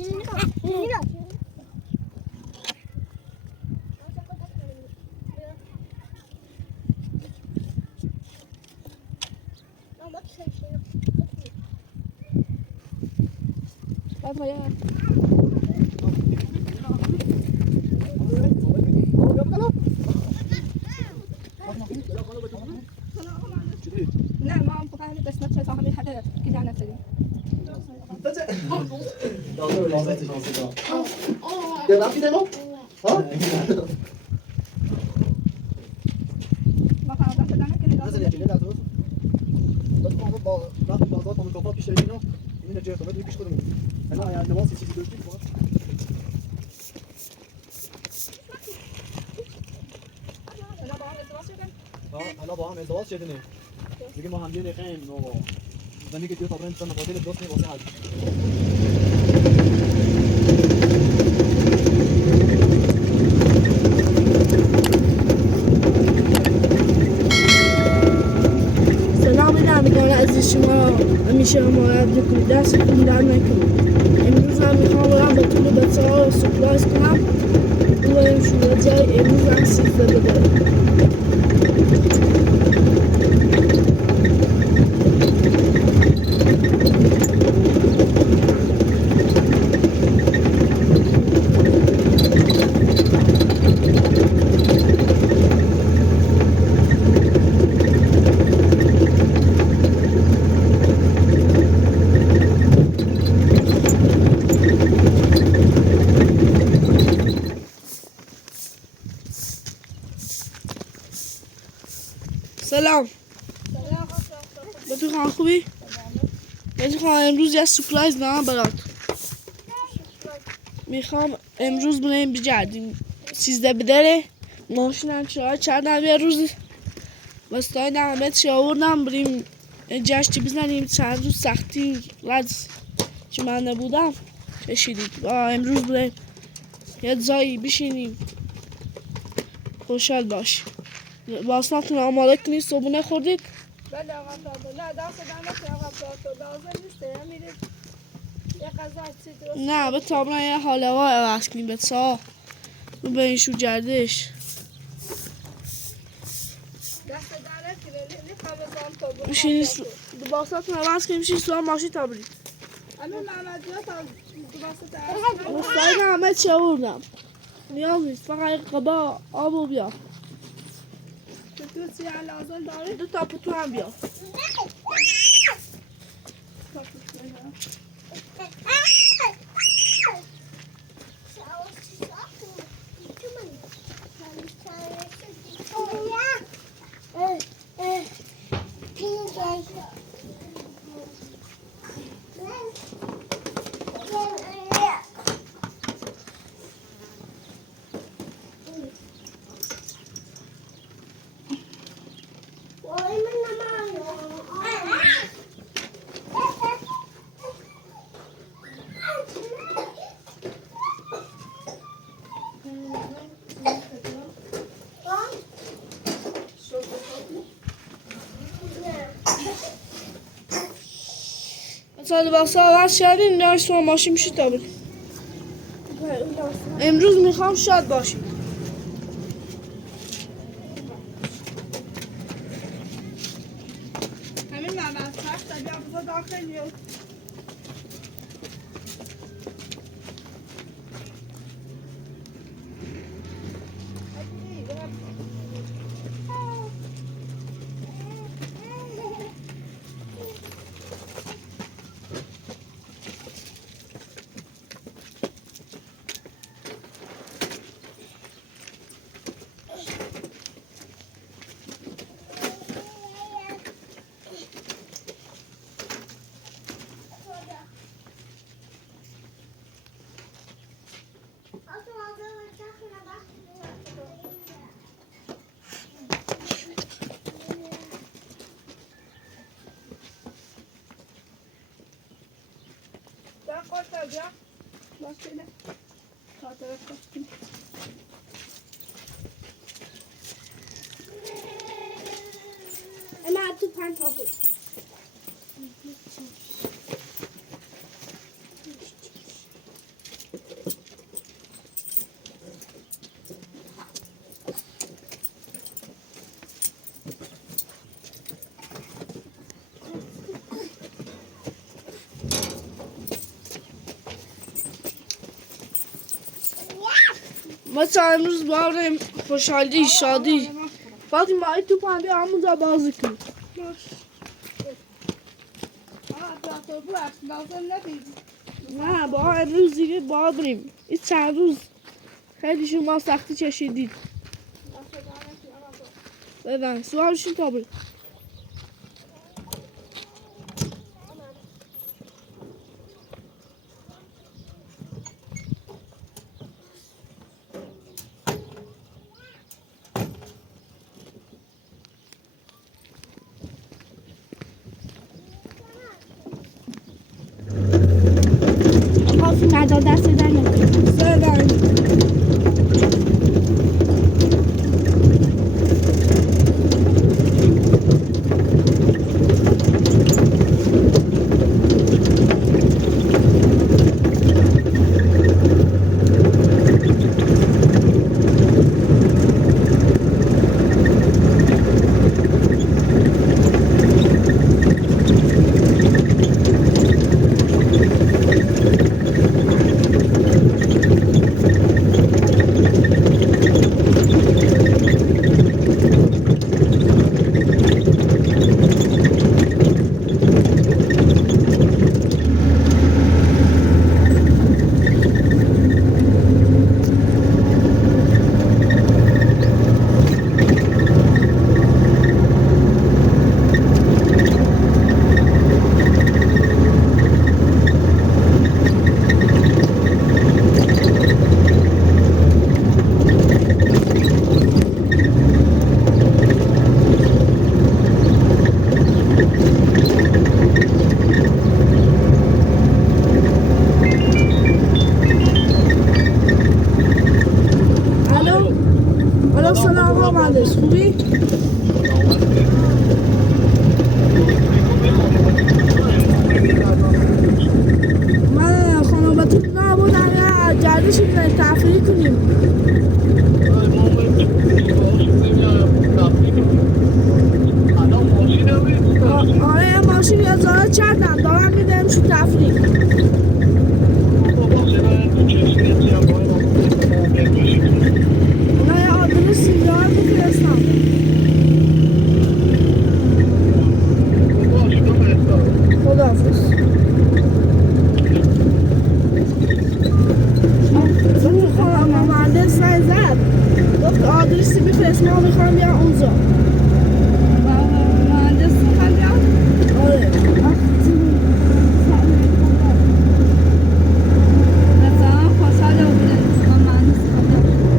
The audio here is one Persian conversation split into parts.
لا ما عم بقى بس نفس صاحبي حتى كذا على نفسي Det er ikke det nå? Ja? ما خلاص بس انا كده نزل يا جلال عدوس بس ما هو بعض البعضات من الكفار في شيء من الجهة ما ادري ايش كلهم انا يعني نواصي سيدي دوشتي انا با هم ازدواج شدنی دیگه ما هم دیگه خیم و زنی که توی طبرن سن قاتل دوست واسه حد سلام میدم از شما همیشه حمایت میکنید دستتون در نکنید امروز هم میخوام برم به طول بچه ها رو سپرایز کنم بریم شروع جای امروز هم سیفه بدارم سلام بتون خواهن خوبی؟ میخوام امروز یه سپرایز دارم برات میخوام امروز بریم بگردیم 13 بدره ماشینم چرا چردم یه روز وستای همه چی آوردم بریم جشتی بزنیم چند روز سختی رد که من نبودم کشیدید و امروز بریم یه جایی بشینیم خوشحال باش واسناتون آماده کنید صبحونه خوردید؟ بله آقا پراتو نه دست در نکنه آقا پراتو لازم نیسته میرید یه غذا چی درست نه به تابنا یه حالوا عوض کنیم به سا به این شو گردش دست در نکنه نمیخوام بزنم تو برو بشینید لباساتون عوض کنیم بشینید سوار ماشین تا برید اما محمد جا تا دوباسه درست وستای همه چی آوردم نیاز نیست فقط قبا آب و بیا تو چی لازم داری؟ 2 تا پتو هم بیا مثلا لباسا عوض کردیم داشت سوار ماشین میشید تا برید امروز میخوام شاد باشید همین محمد سخت بیا بزا داخل میو بیا باش بده خاطر کنیم اما تو پنج ها بود مثلا امروز بارم خوشحالی شادی فاطمه ای تو پنده همونجا بازی کن تراکتور بخش لازم ندید. نه با امروز دیگه با بریم این چند روز خیلی شما سختی چشیدید ببین سوالشون تا بریم کافی مدار دست در نکن سلام الو سلام آقا مهندس خوبی؟ من خانوادتون نبودم یا جردش میکنیم تفریح کنیم آره ماشین یا زارت کردم دارم میدم شو تفریح اونا یه آدرس سیگار بفرستم خداحافظ اون خانم مهندس زنگ زد گفت آدرسی بفرست ما میخوام بیام اونجا مهندس میخواد بیاد؟ آره مثلا خوشحال بوده من مهندس میخواد بیاد.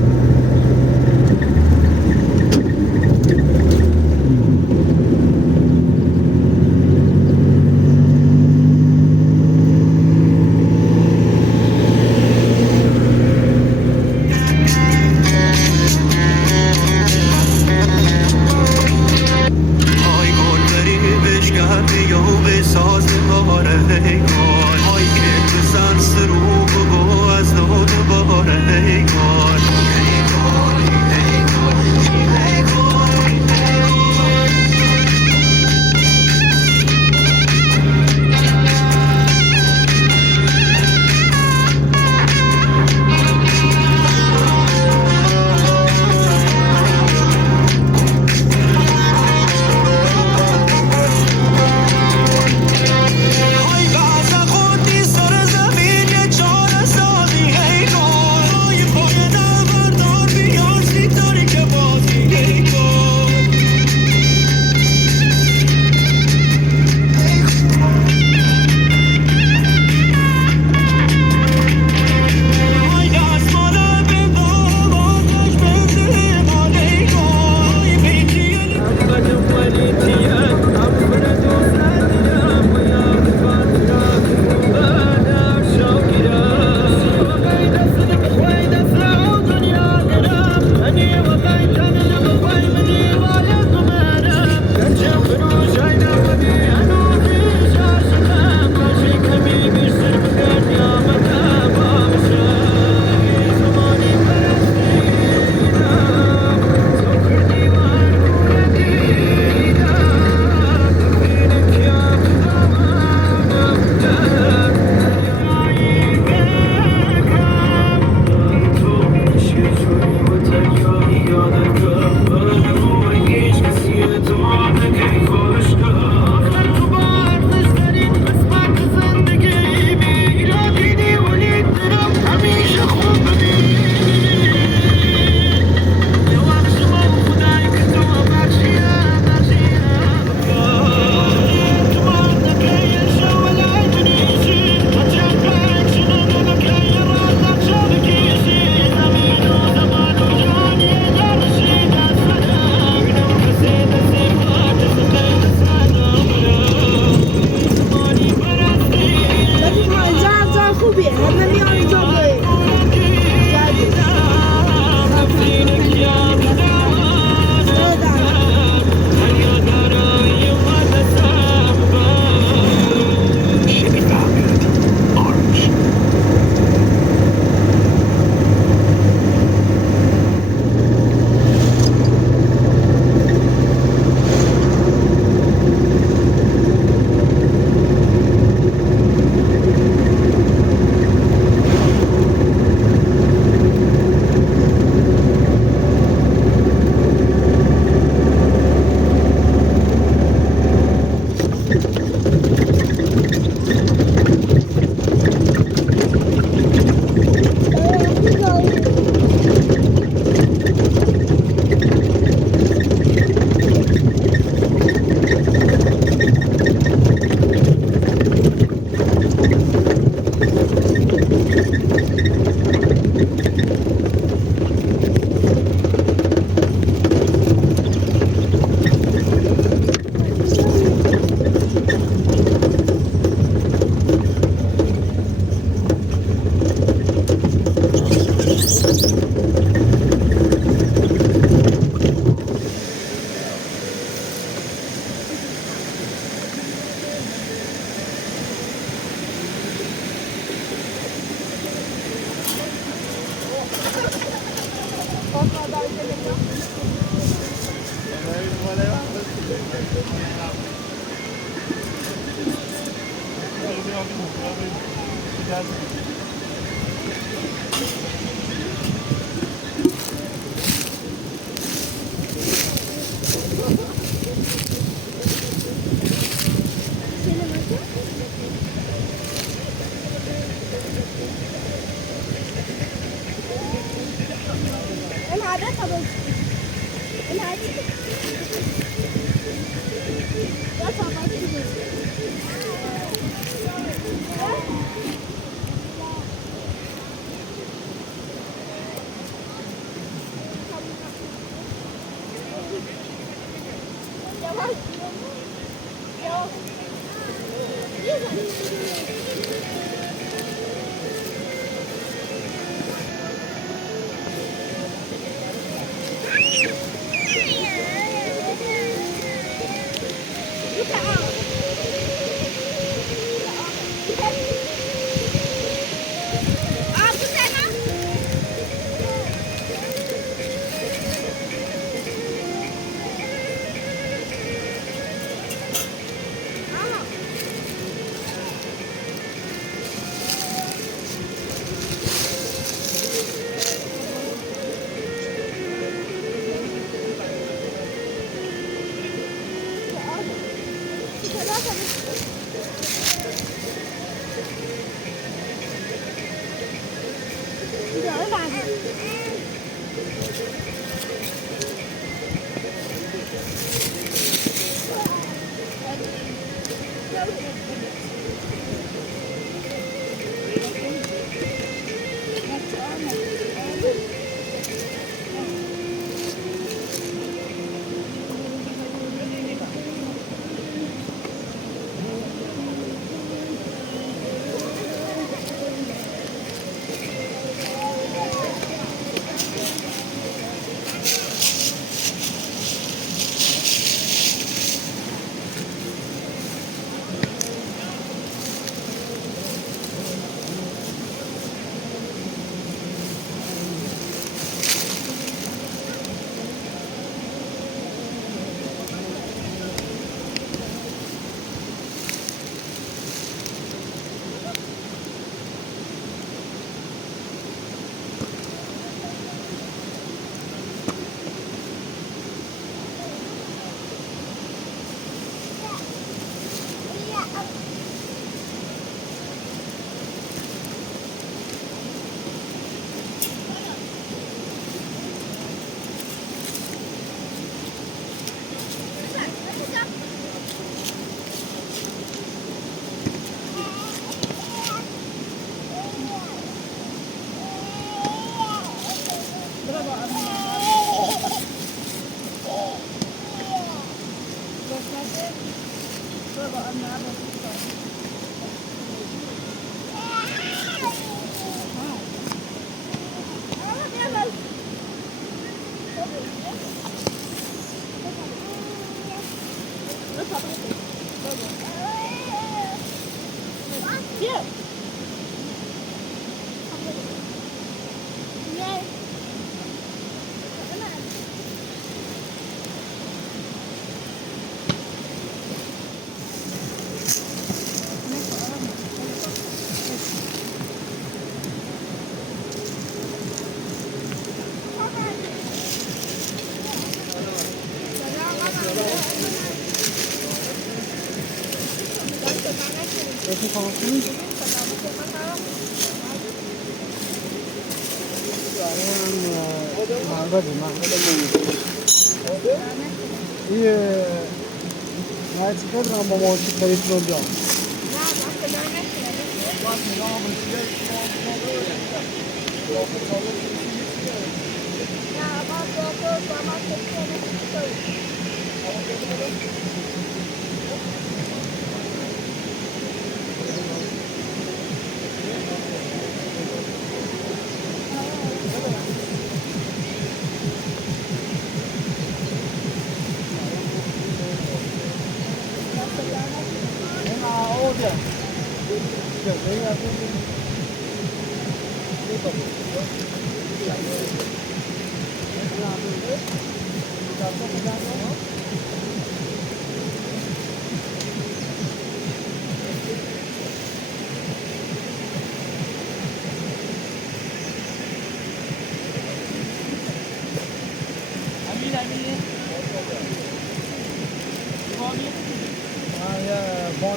های گل بری بشکن یا به ساز باره گل های که بزن سرو بگو از داد باره گل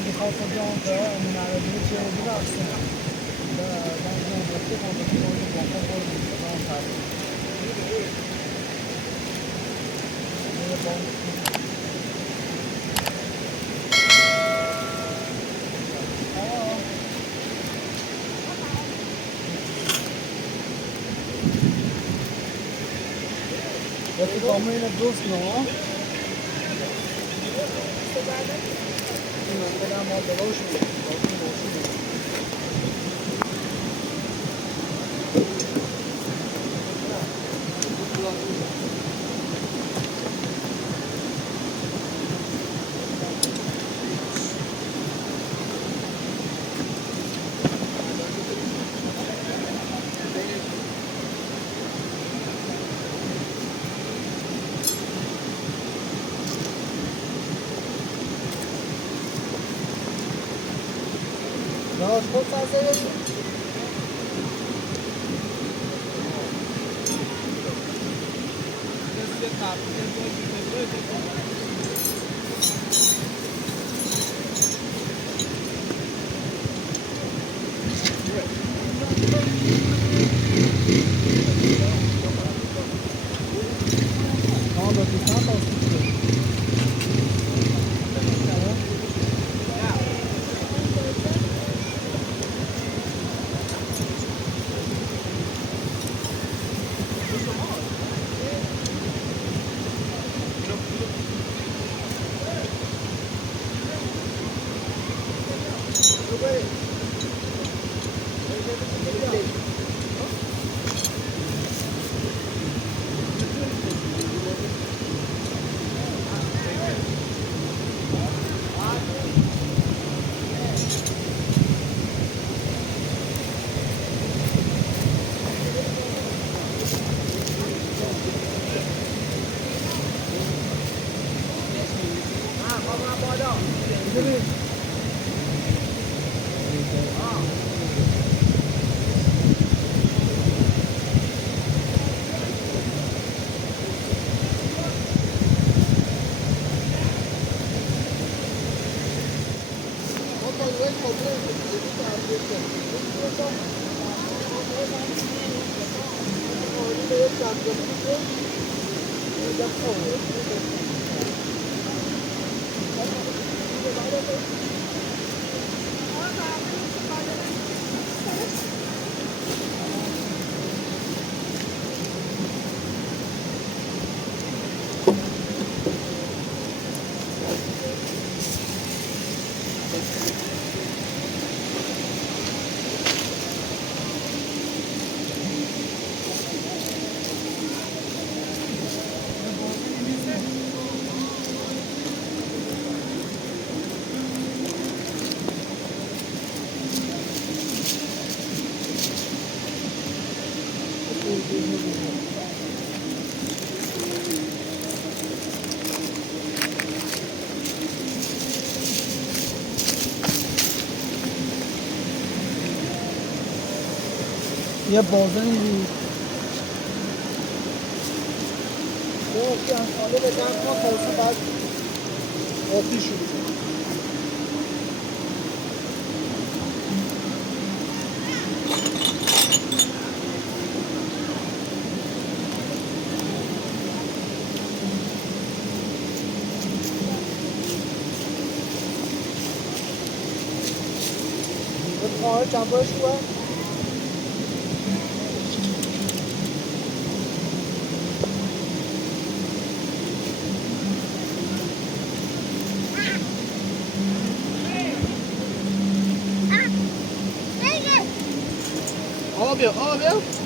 اگه خواستم بیام اونجا امون عربی چه دیگه هستم من وقتی خواستم بیام با خود وقتی کامل دوست نه من بدم ما دلوش راش خود سازه یه بازنی بود که حالا به جمع ما تازه بعد آتیش شروع خواهد جنبایش خوبه Óbvio.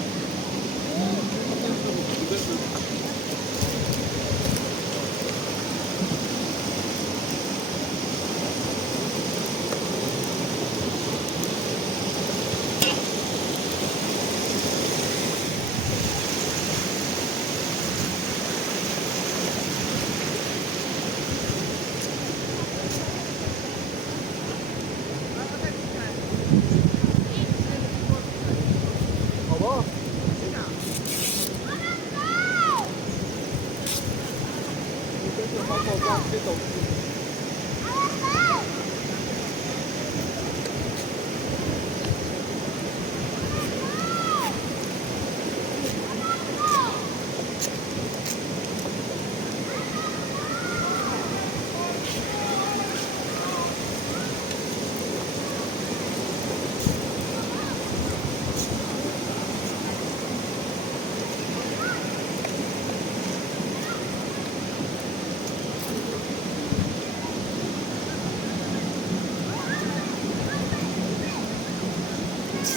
Ja,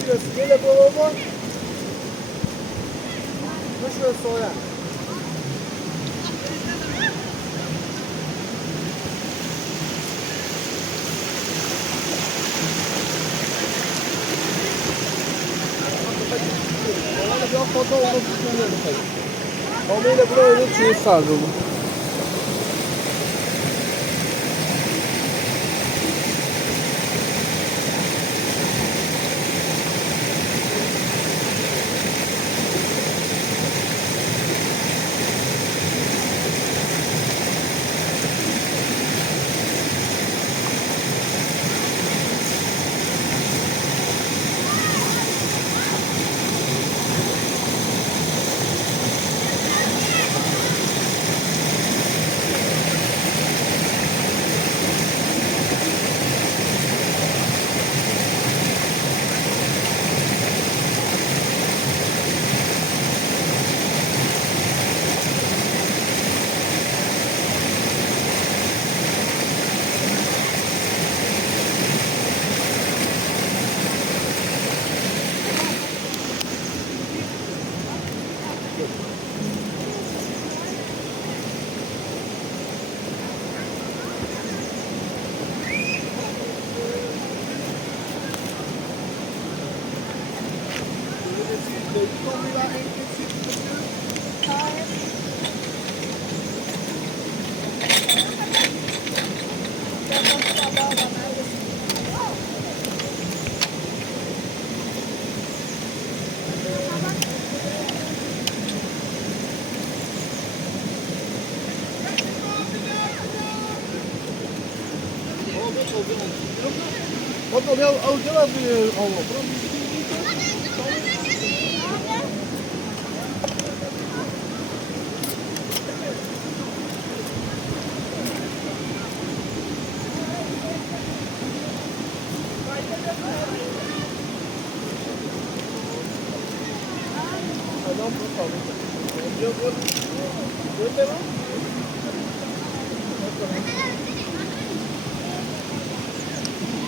şurası. Gel baba. Şurası sonra. Ona biraz fazla olmak istemiyorum tabii. Ama yine buraya öyle şey sardı bu. Wat wil jouw auto even allemaal?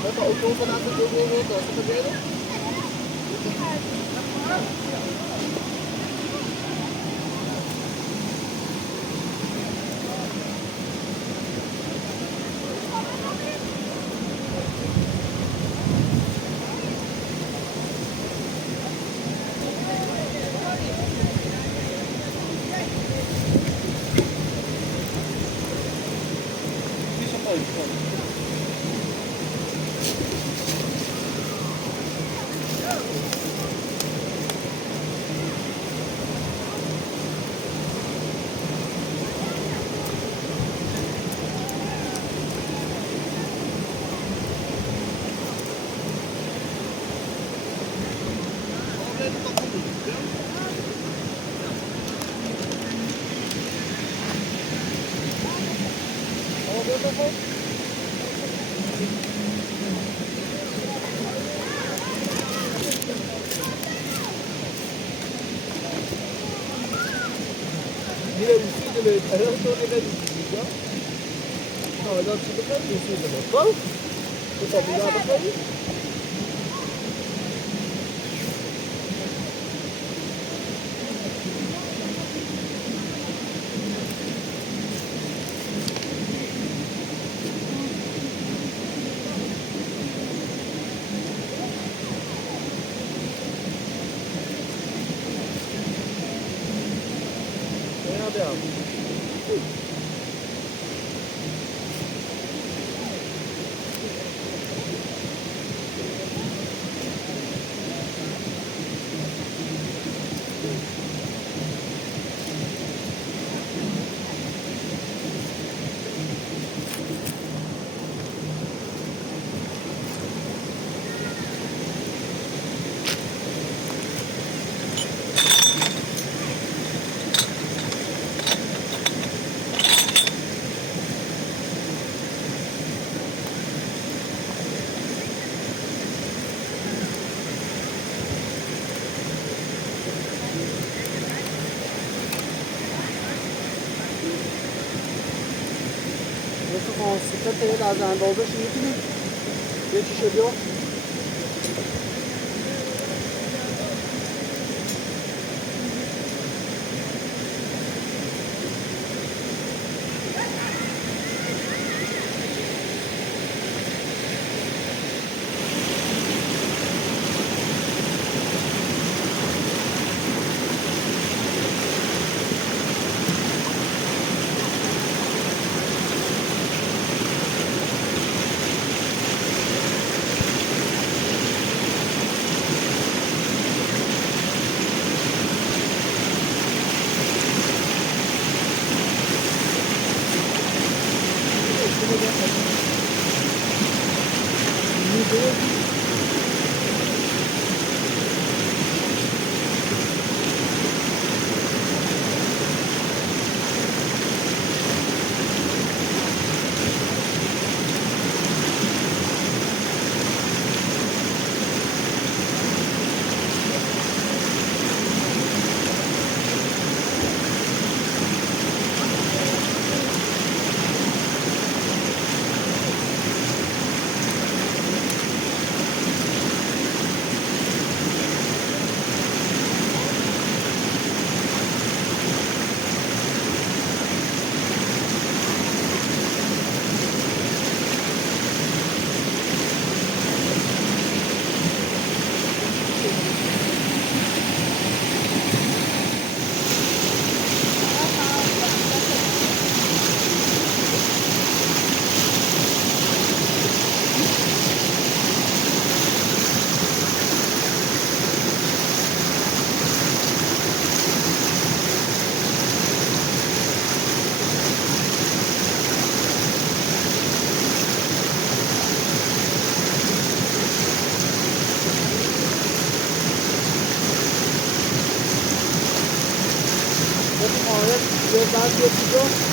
Wat de auto vanaf de deur wordt, dat is het weer. Yine usulü de herhalde oraya ne diyeceğim? Hala çıkıp usulü de bak. Bu tabii daha bakayım. ماسکت از اندازش میتونید یکیشو بیا یه بعد یه چیزا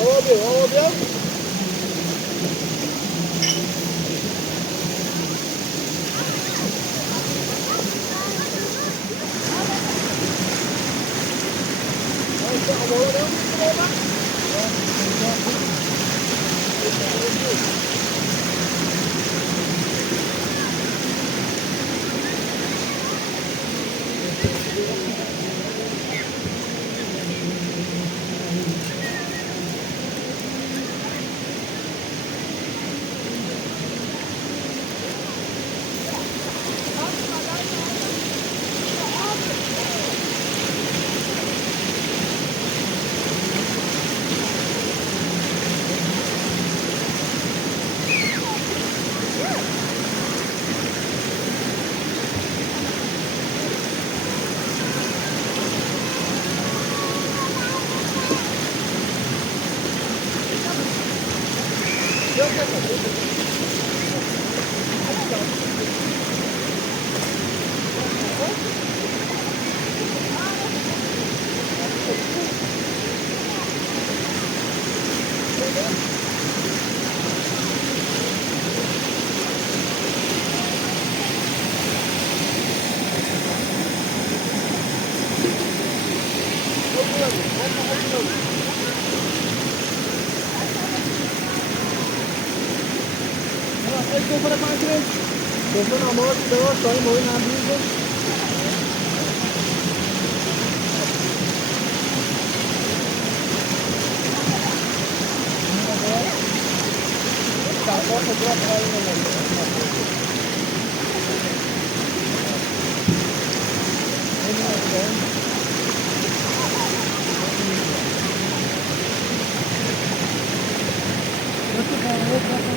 Olabilir. Dostlar ama devam sayın oyun ambiyansı. Oo.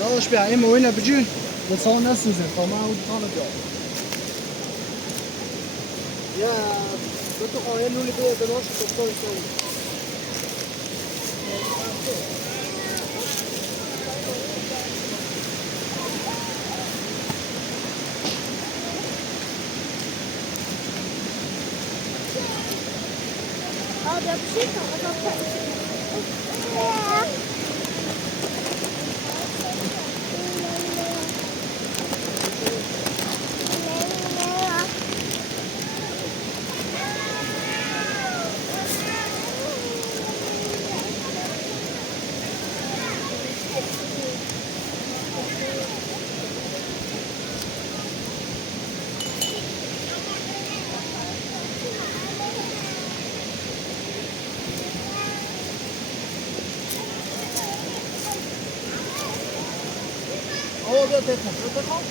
داش بیا این موینه بجون لسان نسوزه خامه او دخانه بیا یا تو خواهی نولی بیا دناش تبتا ایستانی Ada bir şey kaldı. آقا بیا تکن بیا تکن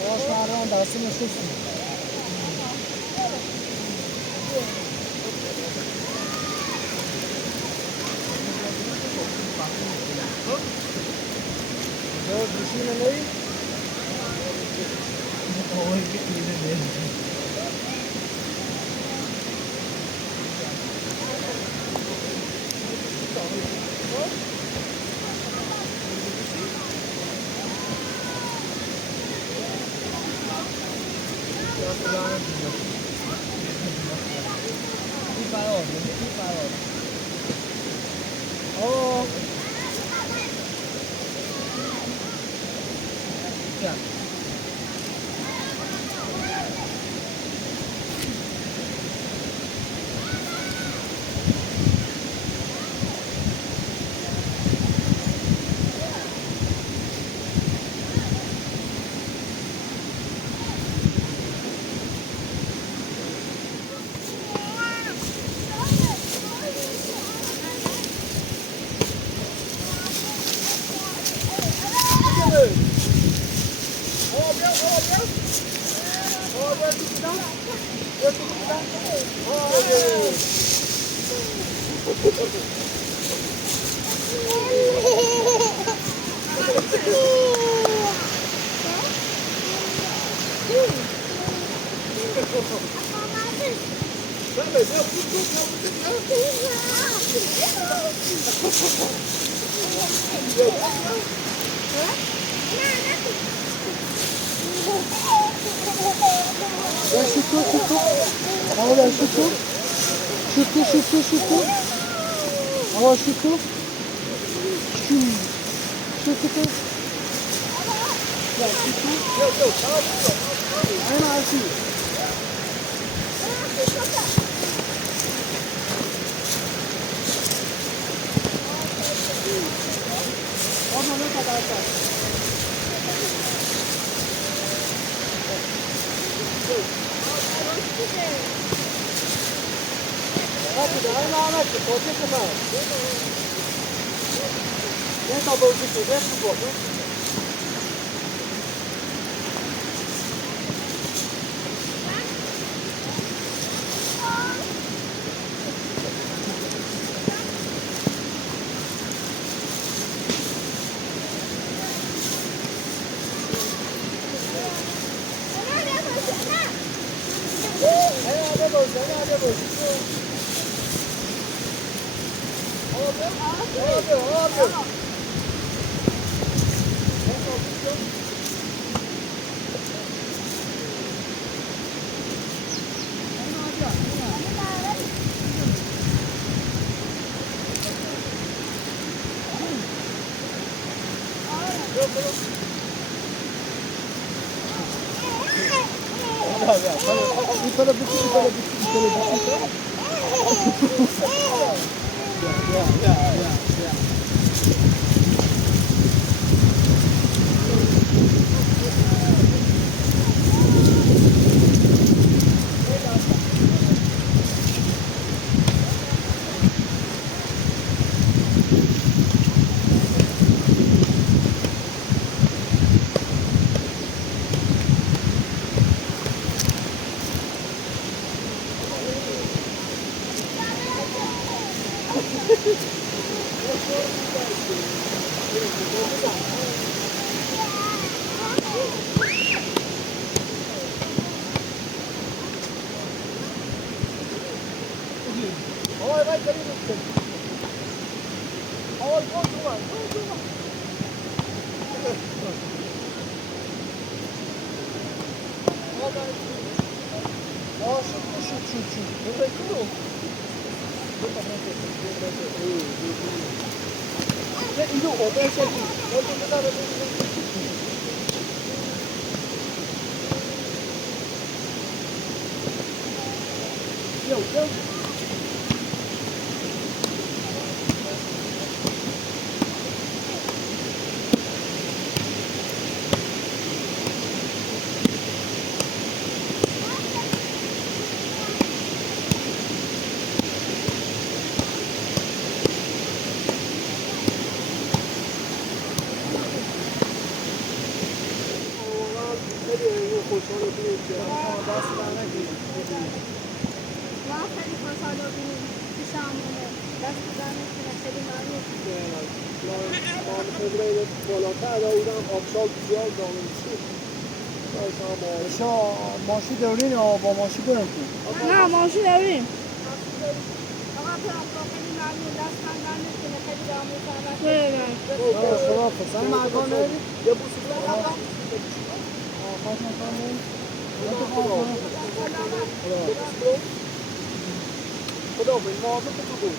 باش مردم دستی نشستیم بشینه نهی آقای که اینه ماشی دورین یا با ماشی برم کن نه ماشین داریم خدا پسر مردان نرید یه بوسی برم خواهد مکان نرید خدا به مواظب بود.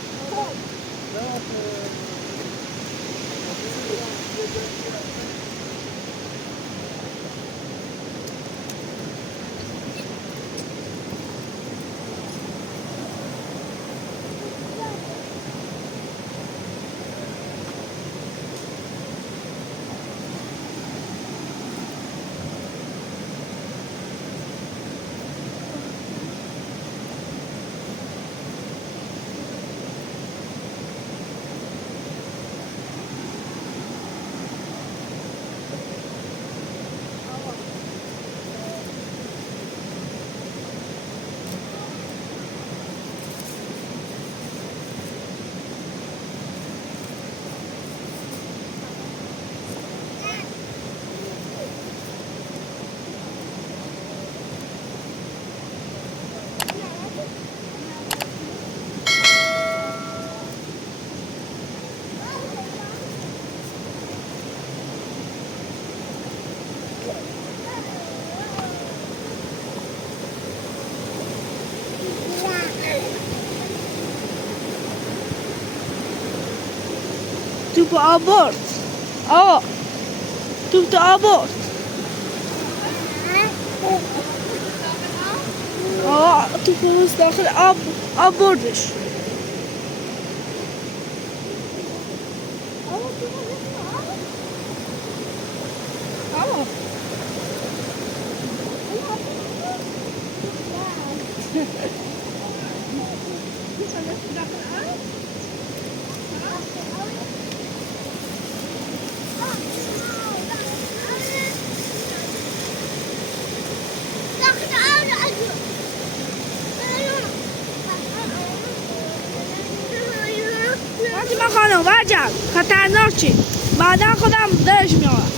توپ آورد. آقا توپ آورد. آقا توپ داخل آب بردش. وقتی من خانم برجم خطرناک چی بعدا خودم درش میارم.